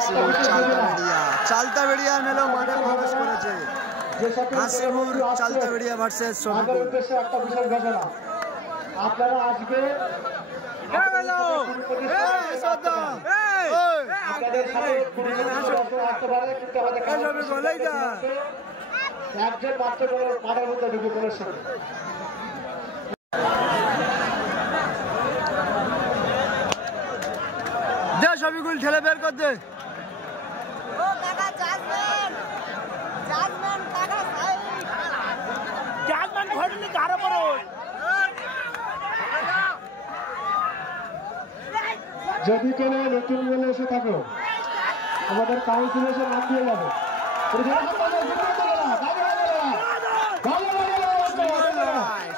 হাসিবুর চালতাবেড়িয়া মেলো মাঠে প্রবেশ করেছে। হাসিবুর চালতাবেড়িয়া ভার্সেস শফিকুল। একটা বিশেষ ঘোষণা, আপনারা আজকে একজন মাত্র মাঠের মধ্যে ঢুকে পড়েছে। শফিকুল ঠেলে বের করতে যদি কোনো নতুন বলে এসে থাকো আমাদের কাউন্সিলের নাম দিয়ে যাবে।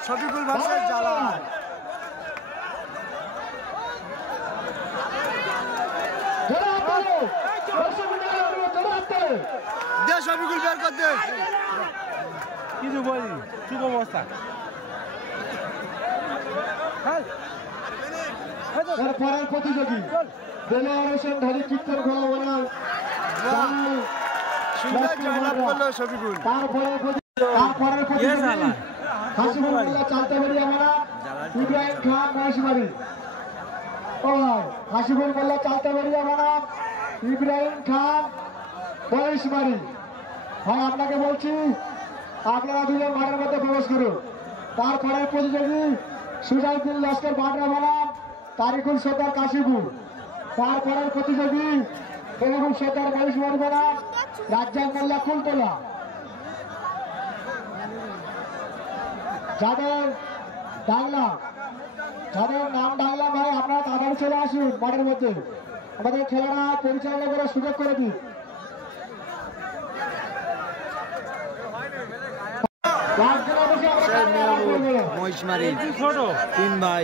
শফিকুল ভার্সেস জালাল। শফিকুল বের করতে কিছু বলি শুভ অবস্থা। পরের প্রতিযোগী দেলোয়ার হোসেন ধারী কীর্তন ঘোড়া বনাম শফিকুল। তারপরের প্রতিযোগী হাসিবুল মোল্লা চালতাবেড়িয়া বনাম ইব্রাহিম খান মহেশবাড়ি। হাসিবুল মোল্লা চালতাবেড়িয়া বনাম ইব্রাহিম খান মহেশবাড়ি। ভাই আপনাকে বলছি আপনারা দুজন মাঠের মধ্যে প্রবেশ করুন। তারপরের প্রতিযোগী সুজাউদ্দিন লস্কর বাডরা বনাম তারিকুল সর্দার কাশীপুর। তারপরের প্রতিযোগী বেগম সর্দার মহেশবাড়ি বনাম রাজ্জাক মোল্লা কুলতলা। যাদের নাম ডাকলাম ভাই আপনারা তাড়াতাড়ি চলে আসুন মাঠের মধ্যে, আমাদের খেলাটা পরিচালনা করার সুযোগ করে দিন। মহিষমারি তিন ভাই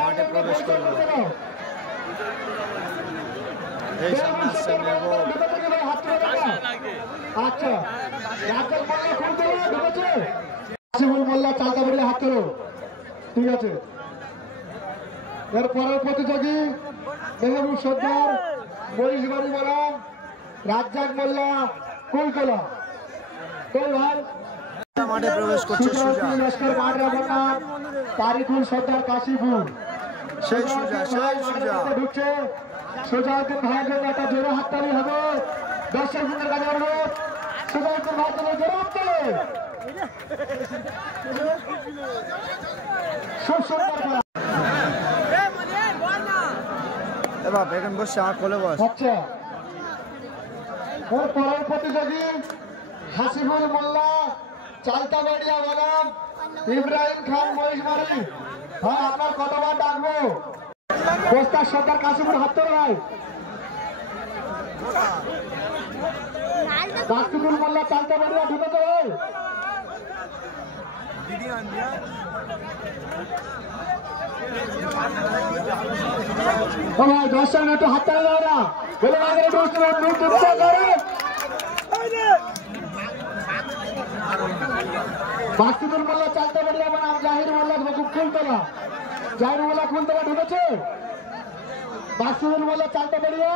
মাঠে প্রবেশ করল। এই সামনে আসছে মেহবুব। আচ্ছা হাসিবুল মোল্লা চালতাবেড়িয়া হাত তোলো, ঠিক আছে। এর পরের প্রতিযোগী মেহবুব সর্দার মহিষবাড়ি বনাম রাজ্জাক মোল্লা কুলতলা। মাঠে প্রবেশ করছে তারিকুল সর্দার কাশীপুর। সেই সুজা ঢুকছে সুজাউদ্দিন ভাইয়ের জন্য একটা জোরে হাততালি হবে। দর্শক বৃন্দের কাছে অনুরোধ সুজাউদ্দিন ভাইয়ের জন্য জোরে হাততালি। খুব সুন্দর খেলা। এবার এখন বসছে আমার কোলে বস। আচ্ছা ওর পরের প্রতিযোগী হাসিবুল মোল্লা চালতাবেড়িয়া বনাম ইব্রাহিম খান মহিষবাড়ি। হ্যাঁ আপনার কতবার ডাকবো? পোস্টার সর্দার কাশীপুর হাত তোলো ভাই। হাসিবুল মোল্লা চালতাবেড়িয়া ঢুকেছে ভাই। ভাই দর্শক একটু হাত তালি দাও না, বলে বাস্তিদুল মোল্লা চালতাবেড়িয়া বনাম জাহির মোল্লা কুলতলা। জাহির মোল্লা কুলতলা ঢুকেছে। বাস্তিদুল মোল্লা চালতাবেড়িয়া।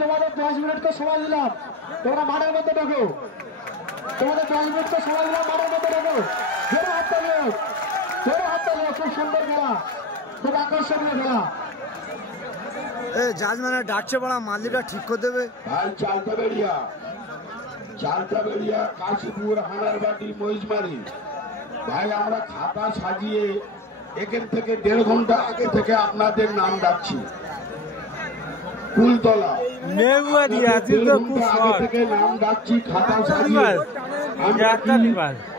তোমাদের 10 মিনিট তো সময় দিলাম, তোমরা মাঠের মধ্যে ঢোকো। তোমাদের 10 মিনিট তো সময় দিলাম, মাঠের মধ্যে ঢোকো। জোরে হাত তালিও, খুব সুন্দর খেলা, খুব আকর্ষণীয় খেলা। জাজ মানে ডাকছে বড়া মালিটা ঠিক করে দেবে ভাই। চালতাবেড়িয়া কাশীপুর হানারবাটি মহিষমারি ভাই, আমরা খাতা সাজিয়ে এখান থেকে 1.5 ঘন্টা আগে থেকে আপনাদের নাম ডাকছি। কুলতলা আগে থেকে নাম ডাকছি, খাতা সাজিয়ে। আমরা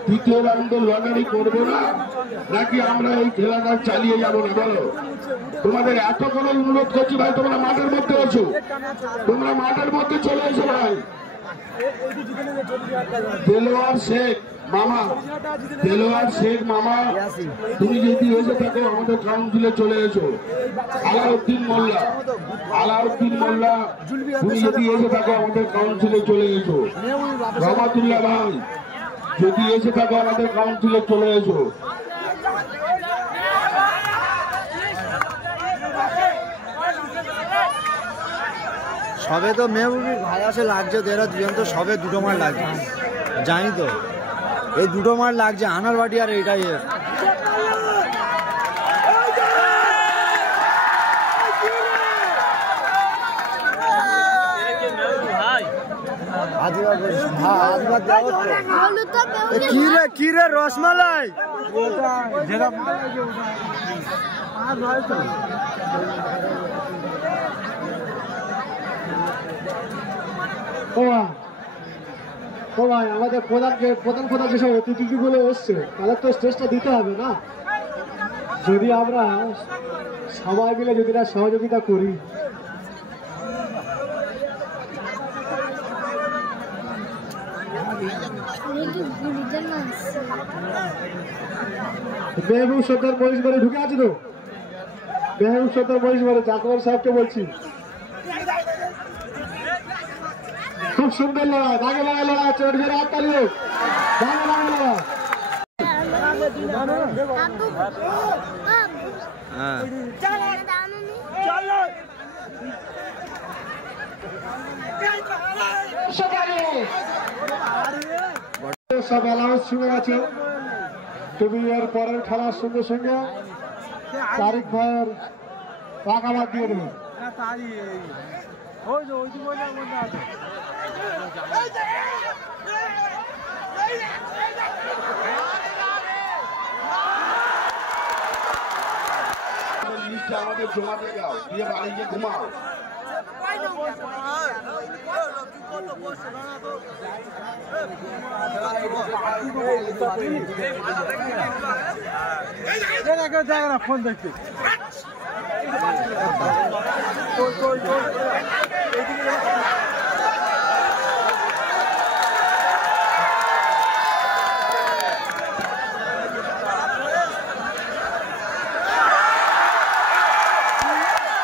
দ্বিতীয় রাউন্ডে লটারি করবো না, নাকি আমরা এই খেলাটা চালিয়ে যাবো না বলো? তোমাদের এত করে অনুরোধ করছি ভাই, তোমরা মাঠের মধ্যে এসো, তোমরা মাঠের মধ্যে চলে এসো ভাই। দেলোয়ার শেখ মামা তুমি যদি এসে থাকো আমাদের কাউন্সিলে চলে এসো। আলাউদ্দিন মোল্লা তুমি যদি এসে থাকো আমাদের কাউন্সিলে চলে এসো। রহমাতুল্লাহ ভাই যদি এসে থাকো আমাদের কাউন্সিলে চলে এসো। সবে তো মেহবুবি ভাই আসে লাগছে তো, এরা দুজন তো সবে দুটো মার লাগছে, জানি তো এই দুটো মার লাগছে আনার বাটি আর এইটাই কি রে রসমালাই আমাদের প্রধান যেসব অতিথিগুলো এসছে তাদের তো স্টেজটা দিতে হবে না। যদি আমরা সবাই মিলে যদি না সহযোগিতা করি, মেহবুব সর্দার মহিষ বাড়ি ঢুকে আছে তো, মেহবুব সর্দার মহিষ বাড়ি জাকর সাহেবকে বলছি, খুব সুন্দর লড়াই, দাগে লাগে লড়াই হচ্ছে, ওর ফের হাততালি হোক, দাগে লাগে লড়াই। সব অ্যালাউন্স শুনে গেছে, তুমি এর পরের খেলার সঙ্গে সঙ্গে তারিখ ভাইয়ের টাকাবাদ দিয়ে দেবে। আমাদের জমা দিয়ে দাও, দিয়ে বাড়ি গিয়ে ঘুমাও। ফোন দেখতে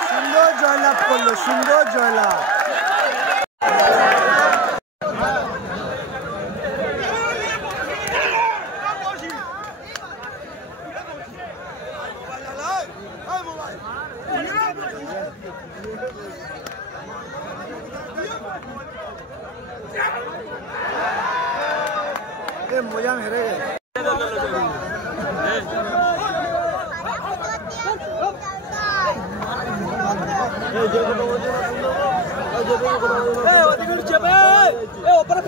সুন্দর জয়লাভ করলো, সুন্দর জয়লাভ। মজা মেরে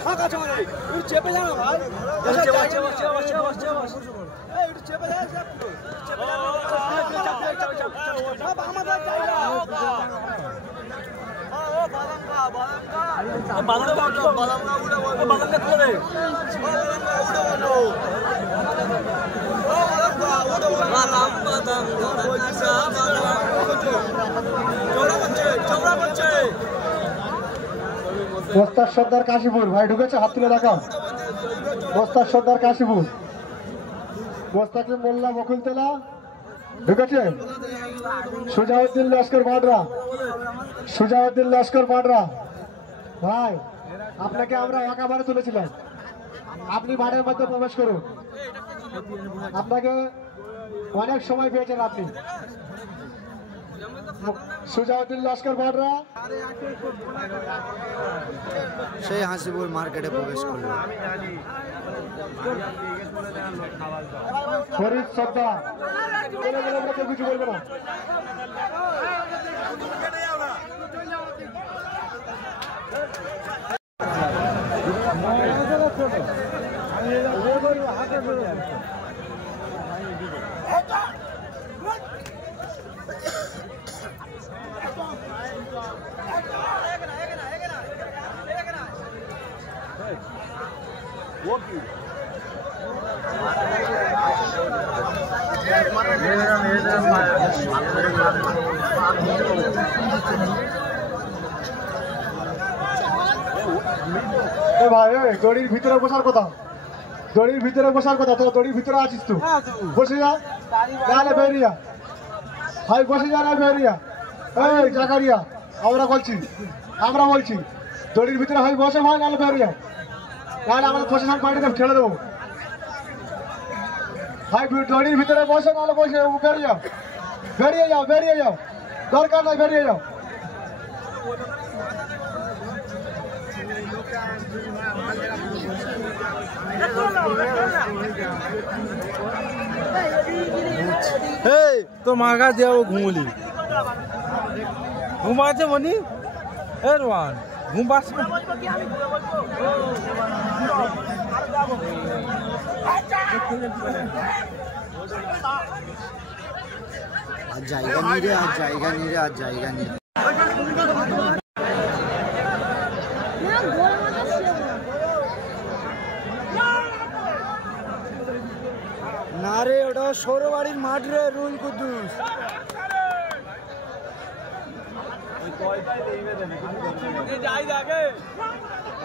ফাঁকা চেপে যাও ভাই, মোস্তাক সর্দার কাশীপুর ভাই ঢুকেছে, হাত তুলে দেখাও। মোস্তাক সর্দার কাশীপুর, মোস্তাকিম মোল্লা বকুলতলা ঢুকেছে। সুজাউদ্দিন লস্কর বাডরা, সুজাউদ্দিন লস্কর বাডরা ভাই, আপনাকে আমরা একেবারে তুলেছিলাম, আপনি মাঠের মধ্যে প্রবেশ করুন, আপনাকে অনেক সময় পেয়েছেন আপনি। সুজাউদ্দিন লস্কর বাডরা সেই হাসিপুর মার্কেটে প্রবেশ করলো। ফরিদ সর্দার কিছু বলবে না। ভাই দড়ির ভিতরে বসার কথা, দড়ির ভিতরে বসার কথা, তো দড়ির ভিতরে আছিস তো, বসে যা নাহলে বেরিয়া, ভাই বসে যা না বেরিয়া। এই জাকারিয়া আমরা বলছি দড়ির ভিতরে হয় বসে ভাই, নাহলে বেরিয়া, নাহলে আমরা প্রশাসন পার্টিতে ঠেলে দেবো। ভাই দড়ির ভিতরে বসে, নাহলে বসে বেরিয়ে যাও, বেরিয়ে যাও, দরকার নাই বেরিয়ে যাও। তো মাগা দেও ঘুমলি ঘুমাচ্ছে মনি এ রোয়ান ঘুম পাচ্ছে आज जाएगा नहीं रे, आज जाएगा नहीं रे, आज जाएगा नहीं। ना रे ওটা সৌরবাড়ির মাঠ রে রুল কুদ্দুস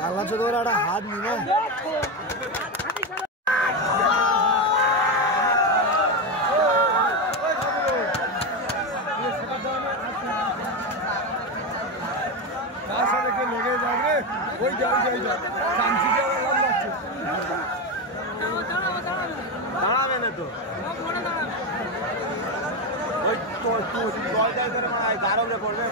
আল্লাহ চোদ্দ একটা হাত নিয়ে দাঁড়াবে না তো ওই তো জল দেয় করে মানে গারবে পড়বে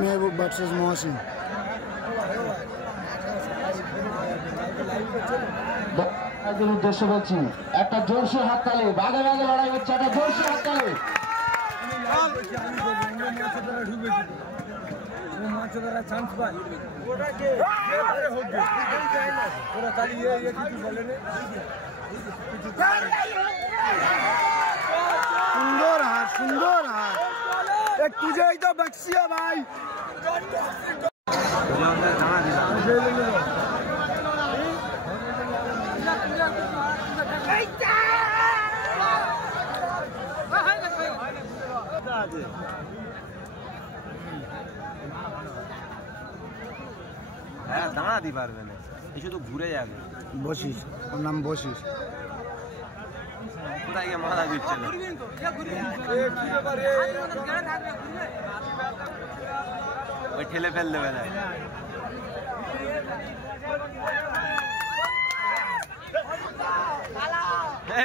মেহবুব ভার্সেস মহসিন একজন উদ্দেশ্য বলছি একটা জোরসে হাততালি বাঘে বাঘে লড়াই হচ্ছে একটা জোরসে হাততালি চান্স পায় ওরা চালিয়ে কিছু বলেনি সুন্দর হাত সুন্দর হাত একটু যাই তো বক্সিয়া ভাই হ্যাঁ দাঁড়াতে পারবে না এই শুধু ঘুরে যাবে বসিস ওর নাম বসিস কোথায় গিয়ে মাথা ঘুরছে না ওই ঠেলে ফেল দেবে না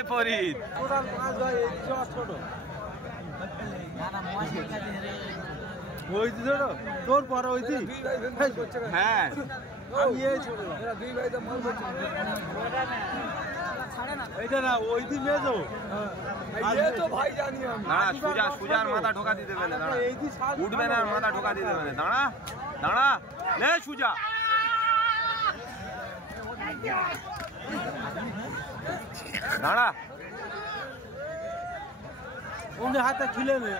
ফরিদ ওইতি ছোট তোর পরে ওইতি হ্যাঁ এইটা না ওইতি মেজো ভাই জানি না সুজার মাথা ঢোকা দিতে দেবে না উঠবে না মাথা ঢোকা দিতে দেবে না দাঁড়া দাঁড়া নে সুজা দাঁড়া ওমনে হাতে খিলে নে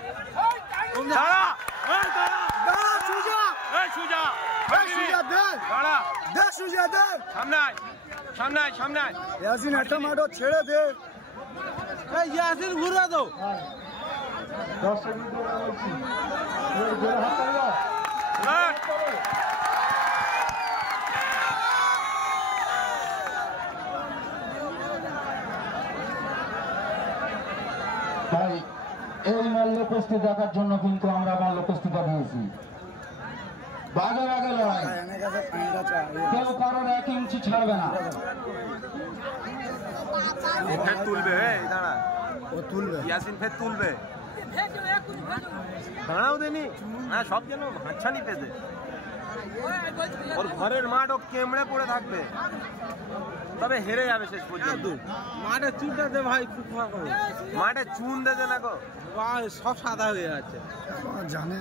দাঁড়া দাঁড়া সুজা এই সুজা এই সুজা দে দাঁড়া দে সুজা দে সামনে আয় সামনে আয় সামনে আয় ইয়াসিন একটা মাঠও ছেড়ে দে এই ইয়াসিন ঘুরা দাও ভাই এই মল্লকুস্তি দেখার জন্য কিন্তু আমরা মল্লকুস্তিটা দিয়েছি বাঘে বাঘে লড়াই কেউ কারোর 1 ইঞ্চি ছাড়বে না ফের তুলবে এই দাঁড়া ও তুলবে ইয়াসিন ফের তুলবে দাঁড়াও দেনি হ্যাঁ সব যেন হাতছানি পেতে ওর ঘরের মাঠ ও কেমড়ে পড়ে থাকবে তবে হেরে যাবে শেষ পর্যন্ত মাঠে চুনটা দে ভাই মাঠে চুন দে না গো সব সাদা হয়ে যাচ্ছে জানে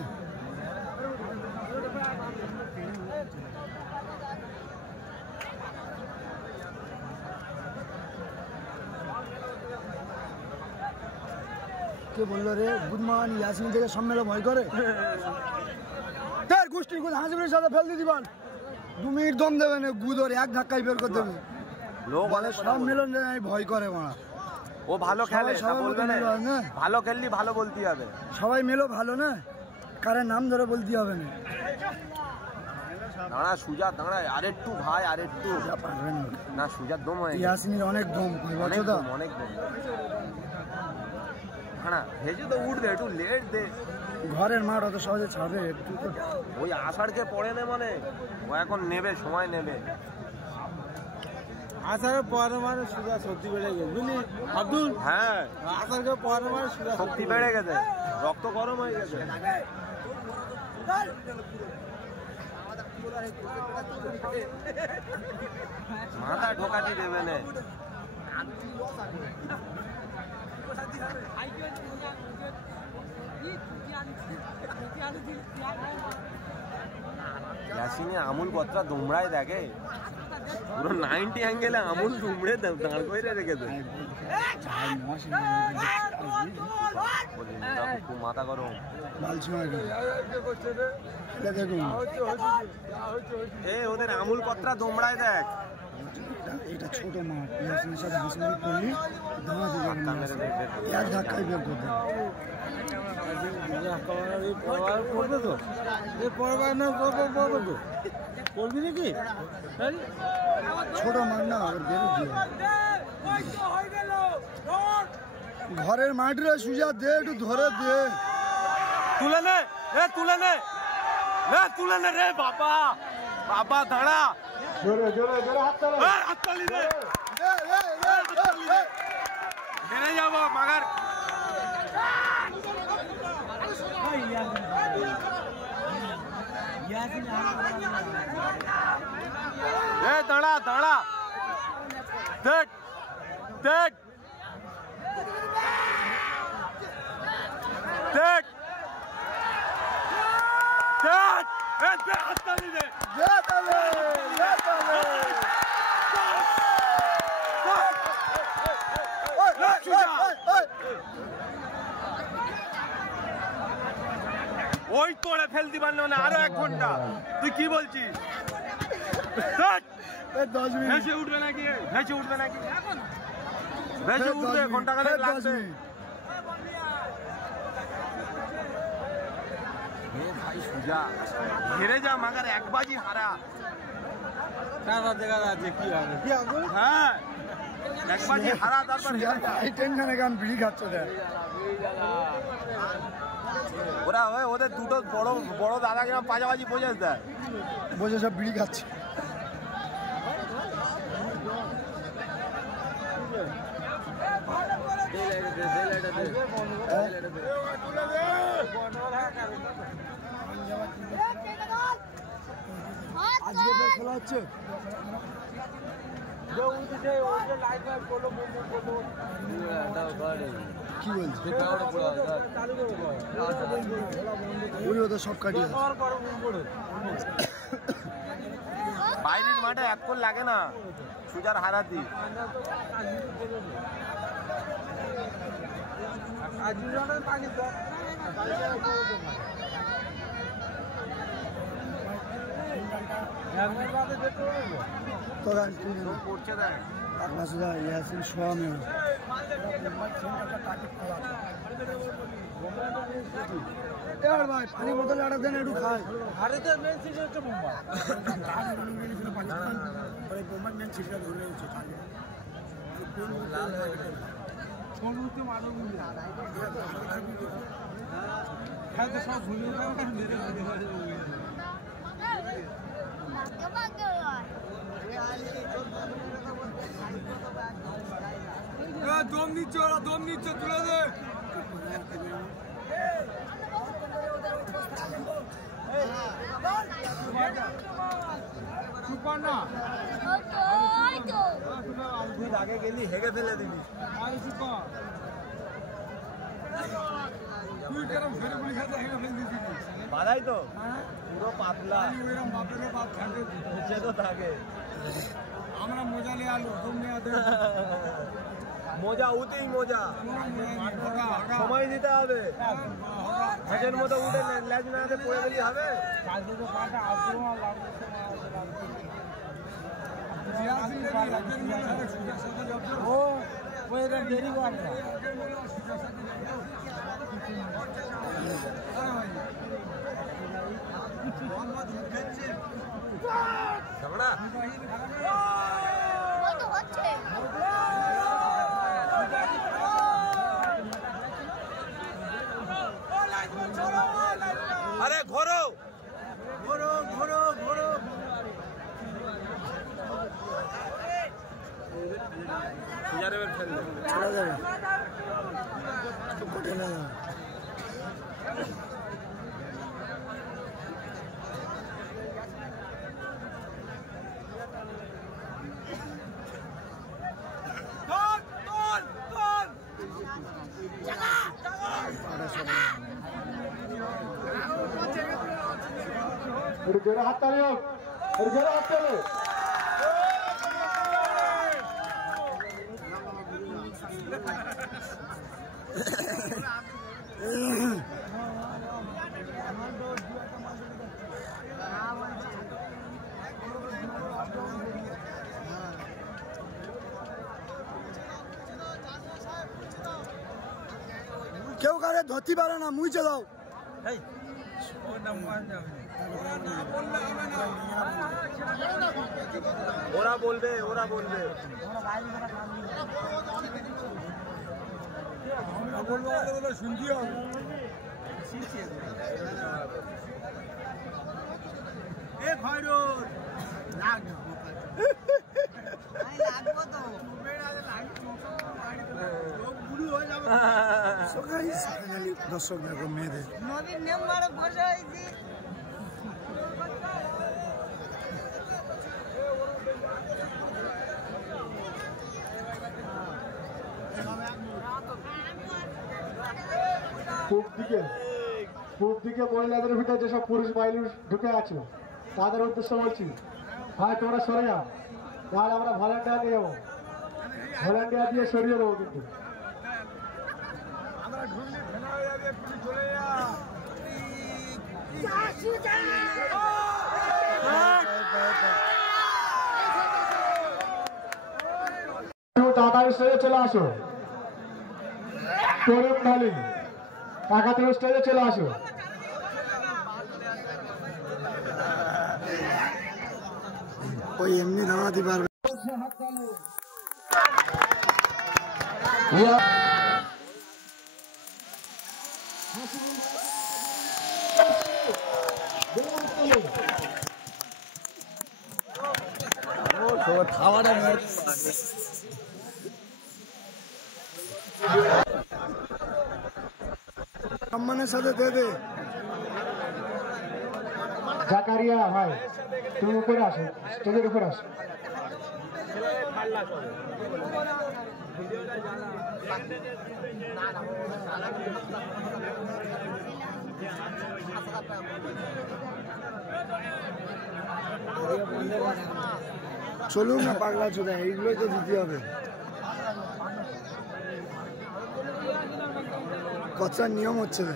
কে বললো রে বুধমান ইয়াসিন থেকে সম্মেলন ভয় করে তার গোষ্ঠীর গুদ হাসিবের সাথে ফেল দিদি বল 2 মিনিট দম দেবে না গুদর এক ধাক্কায় বের করে দেবে লোক বলে সম্মেলন ভয় করে মারা ও ভালো খেলে সবাই বলবে না ভালো খেললি ভালো বলতে হবে সবাই মেলো ভালো না কারে নাম ধরে বলতে হবে না দাঁড়া সুজা দাঁড়া আরেকটু ভাই আরেকটু পারবেন না সুজার দম হয়ে ইয়াসিনের অনেক দম অনেক দম অনেক দম হ্যাঁ ভেজে তো উঠবে একটু লেট দে ঘরের মাঠ অত সহজে ছাড়বে একটু ওই আষাঢ়কে পড়ে নে মানে ও এখন নেবে সময় নেবে আসার পরে মানে সুগা শক্তি বেড়ে গেছে বুঝলি আব্দুল। হ্যাঁ আসার পরে মানে সুগা শক্তি বেড়ে গেছে, রক্ত গরম হয়ে গেছে। মাথা ঢোকাতে দেবে না। ইয়াসিনে আমুল কতটা দুমড়ায় দেখে, পুরো 90 অ্যাঙ্গেলে আমুল দুমড়ে দাঁড় করে রেখেছে। মাথা গরম ওদের আমুল কতটা দুমড়ায় দেখ। এটা ছোট মাঠ, ইয়াসিনের সাথে হাসিমারি করলি এক ধাক্কায় বের করতে করবে তো, পরবার না করবে তো, করবি নাকি? ছোট মাঠ না ঘরের মাঠ রে সুজা দে, একটু ধরে দে, তুলে নে তুলে নে তুলে নে রে বাবা, বাবা দাঁড়া, হাততালি দে, হেরে যাবো মাগার। দাঁড়া দাঁড়া, দেখ দেখ দেখ দেখ, হাততালি দে, ওই করে ফেলতে পারলো না, আরো 1 ঘন্টা। তুই কি বলছিস? 10 মিনিট ভেসে উঠবে নাকি? ভেসে উঠবে নাকি? ভেসে উঠবে, ঘন্টা খানেক লাগবে। ভাই সুজা হেরে যা মাগার, 1 বাজি হারা। দেখা যাচ্ছে কি হবে। হ্যাঁ 1 বাজি হারা, তারপর টেনশনে গান বিড়ি খাচ্ছে দেখ। ওরা ওদের দুটো বড় বড় দাদাকে পাশাপাশি বোঝা দেয়, বসে সব বিড়ি খাচ্ছে। আজকে খেলা হচ্ছে কি বলছে? সব কাটিয়ে বাইরের মাঠে 1 গোল লাগে না সুজার হারাতি। করছে দেখ ইয়াসিন শোয়া মেয়ে ভাই পানি বোতল আটা দেন, একটু খায়। ভারতের মেন সিটি হচ্ছে মুম্বাই। দম নিচ্ছে, ওরা দম নিচ্ছে, তুলে দে। তুই আগে গেলি হেগে ফেলে দিবি। বাধাই তো পুরো পাতলা, নিচে তো থাকে। আমরা মজা নিয়ে আলো, মজা উঠেই মজা, সময় দিতে হবে। হাজের মতো উঠে ল্যাজ না পড়ে গেলি হবে। ও দেরি কর না। আরে ঘোরো ঘোরো ঘোরো ঘোরো, জোরে হাত তালি হোক, জোরে হাত তালি। কেউ কারে ধরতে পারে না, মুছে দাও। ওরা বলবে, ওরা বলবে। শুনছি দর্শক দেখো মেয়েদের নদীর নেম্বারে বসে হয়েছি। পূব দিকে মহিলাদের ভিতরে যেসব পুরুষ মহিলা ঢুকে আছে তাদের উদ্দেশ্য বলছি, ভাই তোমরা সরে যাও, তাহলে আমরা ভলেন্টিয়ার নিয়ে যাবো, ভলেন্টিয়ার দিয়ে সরিয়ে দেবো। কিন্তু টাকা স্টেজে চলে আসো, তরুণ ঢালি টাকাতে স্টেজে চলে আসো। ওই এমনি দাঁড়াতে পারবে। খাওয়াটা সম্মানের সাথে দে দে। জাকারিয়া ভাই তুমি উপরে আসো, স্টেজের উপরে আসো। চলুন না পাগলা চোদা, এইগুলোই তো দিতে হবে। কচার নিয়ম হচ্ছে না।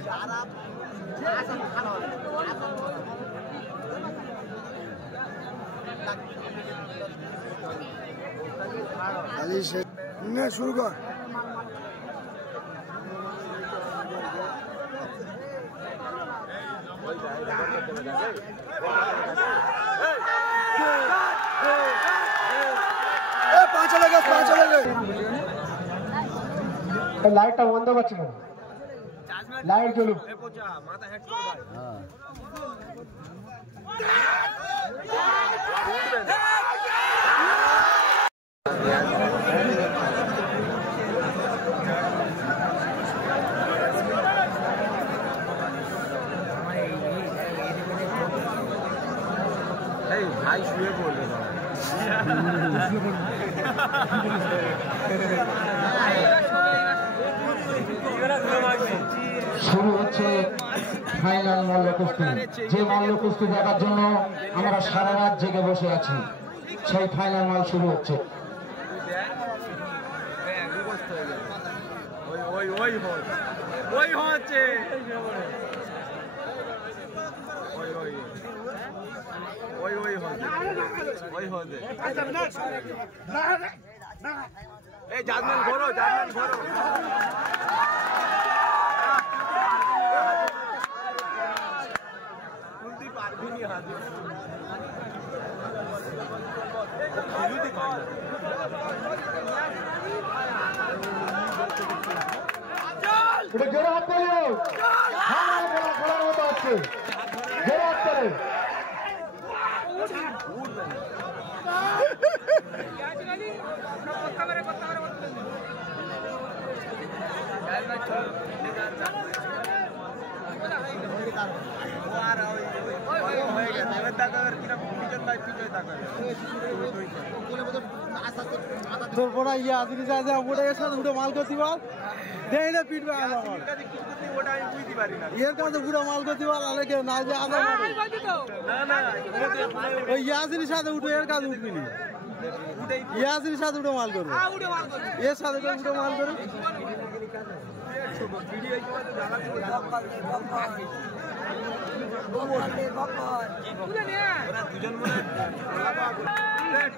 শুরু কর। লাইটটা বন্ধ করছে না, লাইট জ্বলুক। ভাই শুয়ে পড়বে। শুরু হচ্ছে ফাইনাল মল্ল কুস্তি। যে মল্ল কুস্তি দেখার জন্য আমরা সারা রাত জেগে বসে আছি, সেই ফাইনাল মাল শুরু হচ্ছে। জাজমেন্ট ঘোরো, জাজমেন্ট ঘোরো। তুলতে পারবি নি হাত। জোরে হাত তালি হোক, ঘোড়ার মতো হচ্ছে, জোরে হাত তালি। তোর পড়া ইয়ে আসিনি যা যা ওটা এর সাথে উঠে মাল করতে পার দেই না পিট বা আলা মাল ওটা আমি বুঝতে পারি না এর কাছে পুরো মাল করতে পার আলে কে না যে আদা মাল না না ওই ইয়াসিনের সাথে উঠে এর কাছে উঠবি না ইয়াসিনের সাথে উঠে মাল করবে এর সাথে উঠে মাল করবে ভিডিও এই সময় জানা ওরা দুজন মনে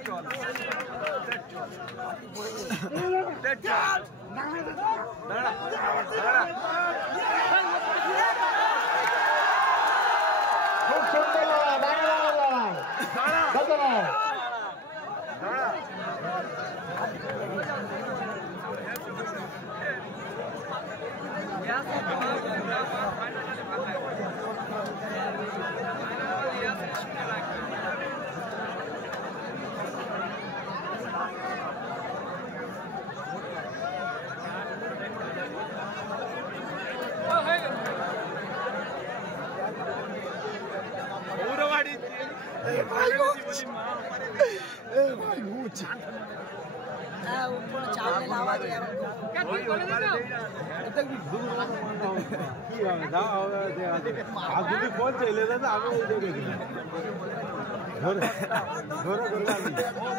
চল খুব সুন্দর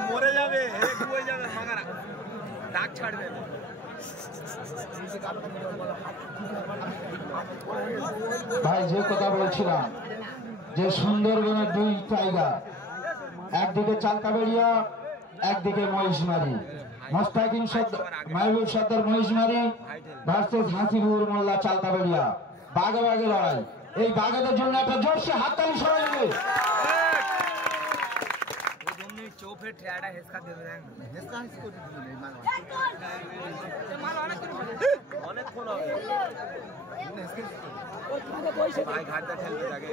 মরে যাবে ডাক ছাড়বে ভাই যে কথা বলছিলাম যে সুন্দরবনের দুই টাইগার একদিকে চালকাবেড়িয়া একদিকে মহিষমারি মোস্তাকিম মাহবুব সর্দার মহিষমারি ভার্সেস হাসিবুর মোল্লা চালকাবেড়িয়া বাঘে বাঘে লড়াই এই বাঘেদের জন্য একটা জোরসে হাততালি সবাই নেবে অনেকক্ষণ হবে ভাই ঘাটটা ঠেলবে আগে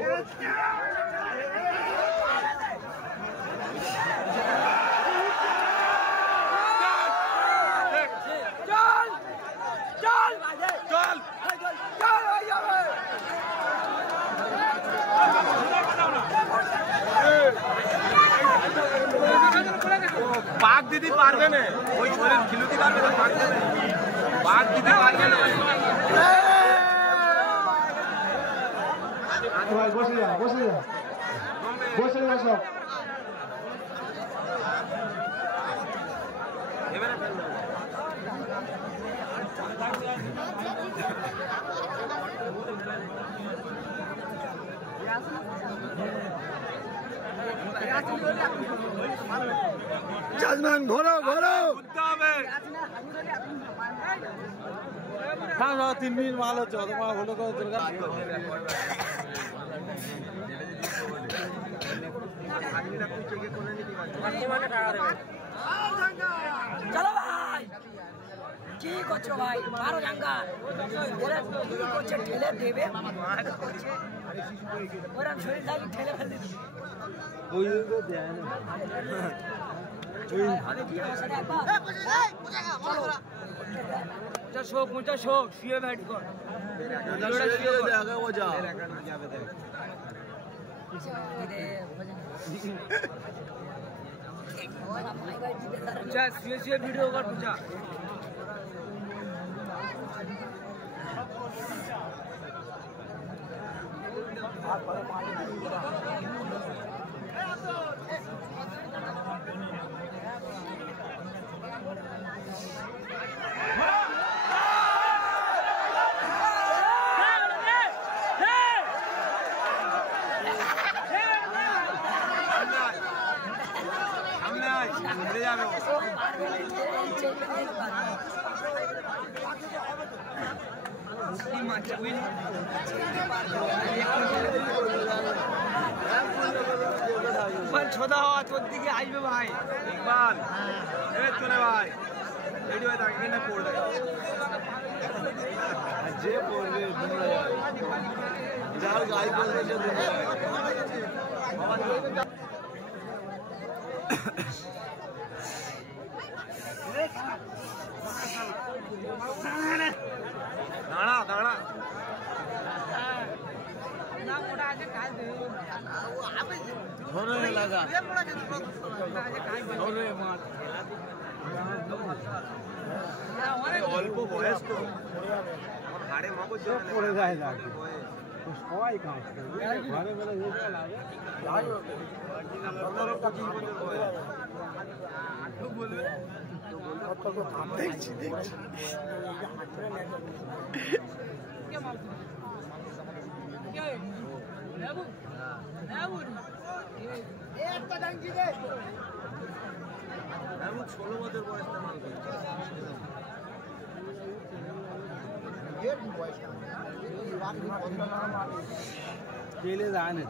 বাঘ দিদি পারবে না ওই শরীর খিলুতি পারবে না বাঘ দিদি পারবে না ভাই বসে যা বসে যা বসে যা সব এবারে জাজমান ঘোরো ঘোরো ঘুরতে হবে 3 মিনিট মাল হচ্ছে তোমার হলো করে দরকার চলো ভাই কি করছো ভাই মারো জাঙ্গা ওরা কি করছে ঠেলে দেবে ওরা শরীর দাবি ঠেলে ফেলে দিবে ওই তো দেয় না পঞ্চাশ হোক শুয়ে ব্যাট কর শুয়ে শুয়ে ভিডিও কর পূজা ছোদা হওয়া তোর দিকে আসবে ভাই ইকবাল চলে ভাই রেডি হয়ে থাকে না পড়বে যে পড়বে যার গাই পড়বে ধরে লাগা ধরে মাছ অল্প বয়স তো হাড়ে মগজ পড়ে যায় না সবাই কাজ ঘরে বেলা লাগে 15-25 বছর বয়স বলবে দেখছি এমন 16 বছর বয়স পেলে যায় না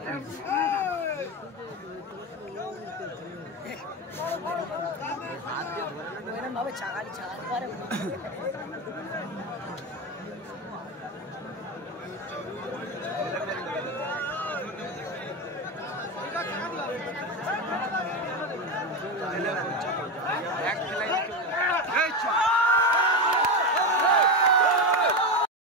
ভাবে চাগালি করে